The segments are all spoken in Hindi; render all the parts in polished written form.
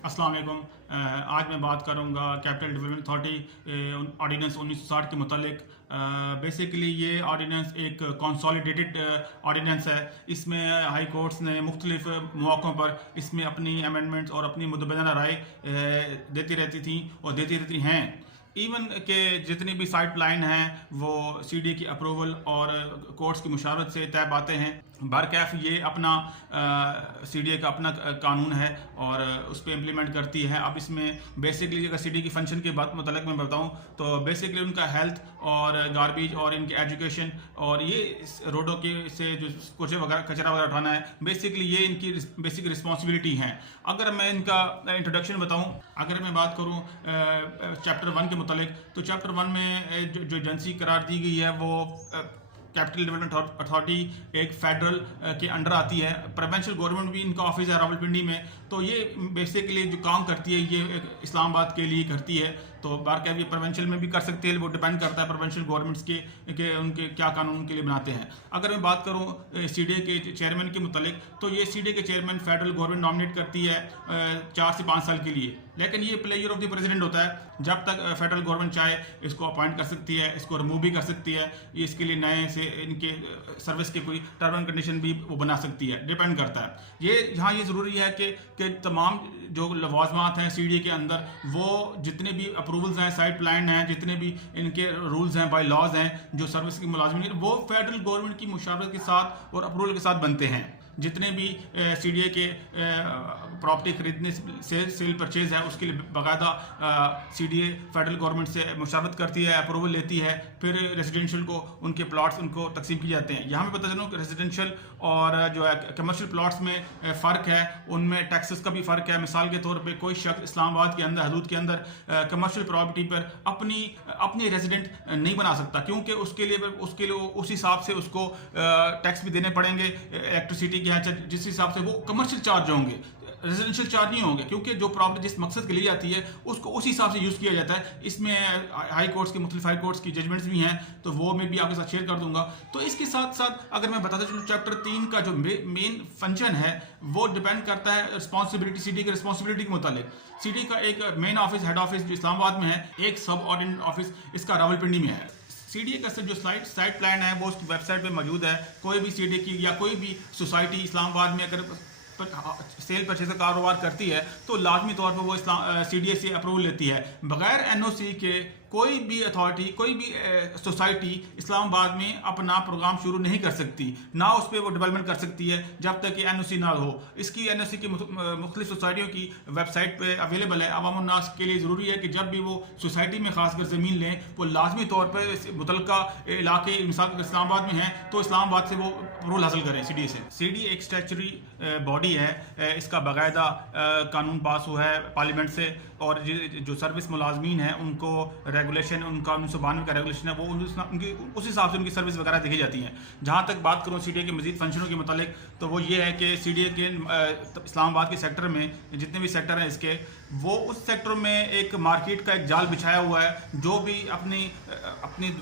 अस्सलाम वालेकुम। आज मैं बात करूंगा कैपिटल डेवलपमेंट अथॉरिटी ऑर्डिनेंस 1960 के मुतालिक। बेसिकली ये ऑर्डिनेंस एक कंसोलिडेटेड ऑर्डिनेंस है। इसमें हाई कोर्ट्स ने मुख्तलिफ मौक़ों पर इसमें अपनी अमेंडमेंट्स और अपनी मुतबदला राय देती रहती थी और देती रहती हैं। इवन के जितनी भी साइड प्लान हैं वो सीडी की अप्रूवल और कोर्ट्स की मुशावरत से तय बातें हैं। बरकैफ ये अपना सीडीए का अपना कानून है और उस पर इम्प्लीमेंट करती है। अब इसमें बेसिकली अगर सीडी की फंक्शन की बात मतलब मैं बताऊं तो बेसिकली उनका हेल्थ और गार्बेज और इनके एजुकेशन और ये रोडों के से जो कचरा वगैरह उठाना है, बेसिकली ये इनकी बेसिक रिस्पॉन्सिबिलिटी हैं। अगर मैं इनका इंट्रोडक्शन बताऊं, अगर मैं बात करूं चैप्टर 1 के मुतालिक, तो चैप्टर 1 में जो एजेंसी करार दी गई है वो कैपिटल डेवलपमेंट अथॉरिटी एक फेडरल के अंडर आती है। प्रोविंशियल गवर्नमेंट भी इनका ऑफिस है रावलपिंडी में। तो ये बेसिकली जो काम करती है ये इस्लामाबाद के लिए करती है। तो बार ये प्रोविंशियल में भी कर सकते हैं, वो डिपेंड करता है प्रोविंशियल गवर्नमेंट्स के उनके क्या कानून उनके लिए बनाते हैं। अगर मैं बात करूँ सीडीए के चेयरमैन के मुतालिक, तो ये सीडीए के चेयरमैन फेडरल गवर्नमेंट नॉमिनेट करती है 4 से 5 साल के लिए। लेकिन ये प्लेयर ऑफ द प्रेसिडेंट होता है। जब तक फेडरल गवर्नमेंट चाहे इसको अपॉइंट कर सकती है, इसको रिमूव भी कर सकती है। ये इसके लिए नए से इनके सर्विस के कोई टर्म एंड कंडीशन भी वो बना सकती है, डिपेंड करता है। ये यहाँ ये ज़रूरी है कि तमाम जो लवाजमात हैं सीडीए के अंदर, वो जितने भी अप्रूवल्स हैं, साइड प्लान हैं, जितने भी इनके रूल्स हैं, बाई लॉज हैं, जो सर्विस की मुलाजमिन वो फेडरल गवर्नमेंट की मुशावरत के साथ और अप्रूवल के साथ बनते हैं। जितने भी सीडीए के प्रॉपर्टी खरीदने सेल परचेज है उसके लिए बाकायदा सीडीए फेडरल गवर्नमेंट से मुशावरत करती है, अप्रूवल लेती है। फिर रेजिडेंशियल को उनके प्लॉट्स उनको तकसीम किए जाते हैं। यहाँ पे पता चलूँ कि रेजिडेंशियल और जो है कमर्शियल प्लॉट्स में फ़र्क है, उनमें टैक्सेस का भी फ़र्क है। मिसाल के तौर पे कोई शख्स इस्लामाबाद के अंदर हदूद के अंदर कमर्शियल प्रॉपर्टी पर अपनी रेजिडेंट नहीं बना सकता, क्योंकि उसके लिए उस हिसाब से उसको टैक्स भी देने पड़ेंगे इलेक्ट्रिसिटी के यहाँ, जिस हिसाब से वो कमर्शियल चार्ज होंगे, रेजिडेंशियल चार्ज नहीं होंगे, क्योंकि जो प्रॉपर्टी जिस मकसद के लिए जाती है उसको उस हिसाब से यूज़ किया जाता है। इसमें हाई कोर्ट्स के मुख्तलिफ हाई कोर्ट्स की जजमेंट्स भी हैं, तो वो मैं भी आपके साथ शेयर कर दूंगा। तो इसके साथ साथ अगर मैं बताता चलूँ चैप्टर 3 का जो मेन फंक्शन है वो डिपेंड करता है रिस्पॉन्सिबिलिटी, सीडी की रिस्पॉन्सिबिलिटी के मुतालिक। सीडी का एक मेन ऑफिस, हेड ऑफिस जो इस्लामाबाद में है, एक सब ऑर्डिनेट ऑफिस इसका रावलपिंडी में है। सीडीए का जो साइट प्लान है वो उसकी वेबसाइट पे मौजूद है। कोई भी सीडीए की या कोई भी सोसाइटी इस्लामाबाद में अगर सेल परचेज का कारोबार करती है तो लाजमी तौर पर वो सीडीए से अप्रूवल लेती है। बगैर एनओसी के कोई भी अथॉरिटी, कोई भी सोसाइटी इस्लामाबाद में अपना प्रोग्राम शुरू नहीं कर सकती, ना उस पर वो डेवलपमेंट कर सकती है जब तक कि एनओसी ना हो। इसकी एनओसी की मुख्तलिफ सोसाइटियों की वेबसाइट पे अवेलेबल है। अवाम उन्नास के लिए ज़रूरी है कि जब भी वो सोसाइटी में खासकर ज़मीन लें वो लाजमी तौर पर मुतलका इलाके, मिसाल इस्लामाबाद में है तो इस्लामाबाद से वो अप्रूवल हासिल करें सीडीए से। सीडीए एक स्टैचुरी बॉडी है, इसका बाकायदा कानून पास हुआ है पार्लियामेंट से, और जो सर्विस मुलाजमीन हैं उनको रेगुलेशन, उनका 1992 का रेगुलेशन है, वो उनकी उस हिसाब से उनकी सर्विस वगैरह देखी जाती हैं। जहाँ तक बात करूँ सीडीए के मजीद फंक्शनों के मुतालिक, तो वो ये है कि सीडीए के इस्लामाबाद के सेक्टर में जितने भी सेक्टर हैं इसके, वो उस सेक्टर में एक मार्केट का एक जाल बिछाया हुआ है। जो भी अपनी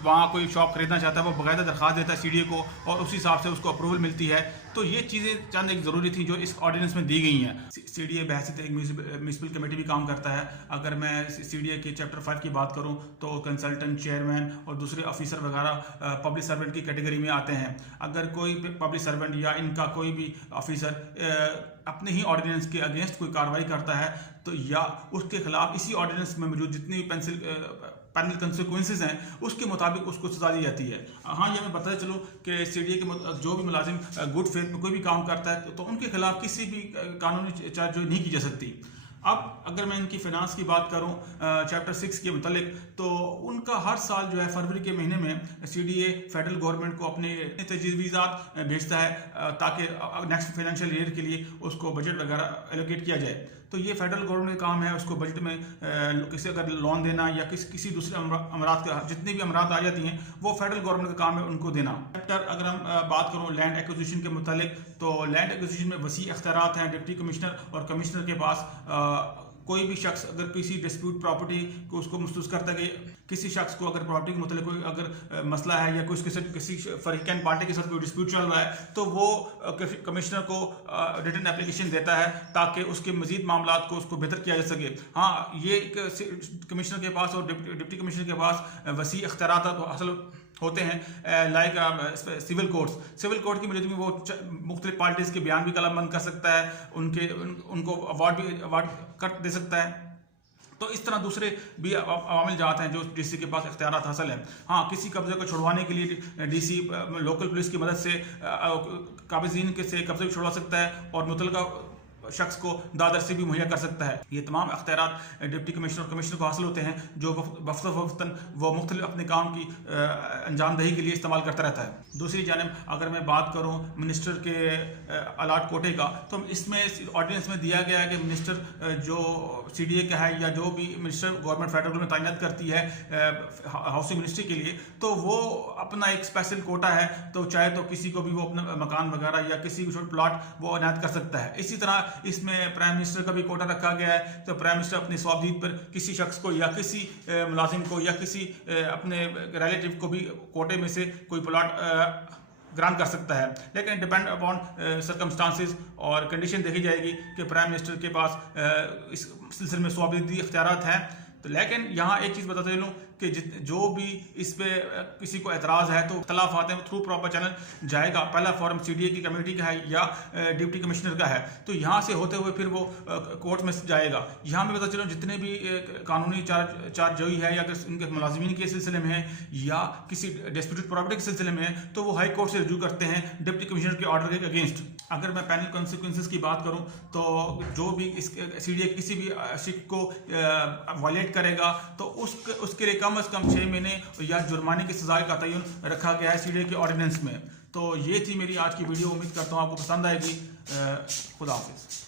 वहाँ कोई शॉप खरीदना चाहता है वो बाकायदा दरख्वास्त देता है सीडीए को और उस हिसाब से उसको अप्रूवल मिलती है। तो ये चीज़ें चंद एक ज़रूरी थी जो इस ऑर्डिनेंस में दी गई हैं। सीडीए बहसीत एक म्यूनिसिपल कमेटी भी काम करता है। अगर मैं सीडीए के चैप्टर 5 की बात करूं तो कंसल्टेंट, चेयरमैन और दूसरे ऑफिसर वगैरह पब्लिक सर्वेंट की कैटेगरी में आते हैं। अगर कोई पब्लिक सर्वेंट या इनका कोई भी ऑफिसर अपने ही ऑर्डिनेंस के अगेंस्ट कोई कार्रवाई करता है तो या उसके खिलाफ इसी ऑर्डिनेंस में मौजूद जितनी भी पैनल कंसिक्वेंसेज हैं उसके मुताबिक उसको सजा दी जाती है। हाँ, ये मैं बताते चलूँ कि सीडीए के जो भी मुलाजिम गुड फेथ में कोई भी काम करता है तो उनके खिलाफ किसी भी कानूनी चार्ज नहीं की जा सकती। अब अगर मैं इनकी फाइनेंस की बात करूं चैप्टर 6 के मुतालिक, तो उनका हर साल जो है फरवरी के महीने में सीडीए फेडरल गवर्नमेंट को अपने तजवीज़ात भेजता है ताकि नेक्स्ट फाइनेंशियल ईयर के लिए उसको बजट वगैरह एलोकेट किया जाए। तो ये फेडरल गवर्नमेंट का काम है उसको बजट में किसी अगर लोन देना या किसी दूसरे अमरात का, जितनी भी अमरात आ जाती हैं वो फेडरल गवर्नमेंट का काम है उनको देना। चैप्टर अगर हम बात करूँ लैंड एक्विजिशन के मुतालिक, तो लैंड एक्विजिशन में वसी अख्तियारात हैं डिप्टी कमिश्नर और कमिश्नर के पास। कोई भी शख्स अगर किसी डिस्प्यूट प्रॉपर्टी को उसको महसूस करता है कि किसी शख्स को अगर प्रॉपर्टी के मतलब कोई अगर मसला है या किसी फरीकैन पार्टी के साथ कोई डिस्प्यूट चल रहा है तो वो कमिश्नर को रिटन एप्लीकेशन देता है ताकि उसके मजीद मामला को उसको बेहतर किया जा सके। हाँ, ये कमिश्नर के पास और डिप्टी कमिश्नर के पास वसी इख्तियारात हासिल होते हैं। लाइक सिविल कोर्ट की मौजूदगी में वो मुख्तलिफ पार्टीज के बयान भी कलमबंद कर सकता है, उनको अवार्ड कर दे सकता है। तो इस तरह दूसरे भी अवामिल जाते हैं जो डीसी के पास इख्तियारात हासिल हैं। हाँ, किसी कब्जे को छुड़वाने के लिए डीसी लोकल पुलिस की मदद से काबिज़ीन से कब्जे को छुड़वा सकता है और मुतल्लिका शख्स को दादर से भी मुहैया कर सकता है। ये तमाम अख्तियारात डिप्टी कमिश्नर और कमिश्नर को हासिल होते हैं जो वक्तन वो मुख्तलिफ अपने काम की अंजामदही के लिए इस्तेमाल करता रहता है। दूसरी जानिब अगर मैं बात करूँ मिनिस्टर के अलाट कोटे का, तो इसमें ऑर्डिनेंस में दिया गया है कि मिनिस्टर जो CDA का है या जो भी मिनिस्टर गवर्नमेंट फेडरल में तैनात करती है हाउसिंग मिनिस्ट्री के लिए, तो वो अपना एक स्पेशल कोटा है, तो चाहे तो किसी को भी वो अपना मकान वगैरह या किसी भी प्लाट वो अनायत कर सकता है। इसी तरह इसमें प्राइम मिनिस्टर का भी कोटा रखा गया है, तो प्राइम मिनिस्टर अपनी स्वाबदीद पर किसी शख्स को या किसी मुलाजिम को या किसी अपने रिलेटिव को भी कोटे में से कोई प्लाट ग्रांट कर सकता है। लेकिन डिपेंड अपॉन सर्कमस्टांसिस और कंडीशन देखी जाएगी कि प्राइम मिनिस्टर के पास इस सिलसिले में स्वाबदीदी इख्तियारात हैं। तो लेकिन यहाँ एक चीज़ बताते चलूँ कि जो भी इस पे किसी को एतराज़ है तो इख्तलाफ आते हैं थ्रू प्रॉपर चैनल जाएगा। पहला फॉर्म CDA की कमेटी का है या डिप्टी कमिश्नर का है, तो यहाँ से होते हुए फिर वो कोर्ट में जाएगा। यहाँ में पता चलो जितने भी कानूनी चार्जोई है या उनके मुलाजिमीन के सिलसिले में है या किसी डिस्प्यूटेड प्रॉपर्टी के सिलसिले में है, तो वो हाई कोर्ट से रिव्यू करते हैं डिप्टी कमिश्नर के ऑर्डर के अगेंस्ट। अगर मैं पैनल कॉन्सिक्वेंसेस की बात करूँ तो जो भी इस CDA किसी भी शिक को वायलेट करेगा तो उसके लिए कम से कम 6 महीने या जुर्माने की सजा का तयन रखा गया है CDA के ऑर्डिनेंस में। तो ये थी मेरी आज की वीडियो, उम्मीद करता हूँ आपको पसंद आएगी। खुदा हाफिज़।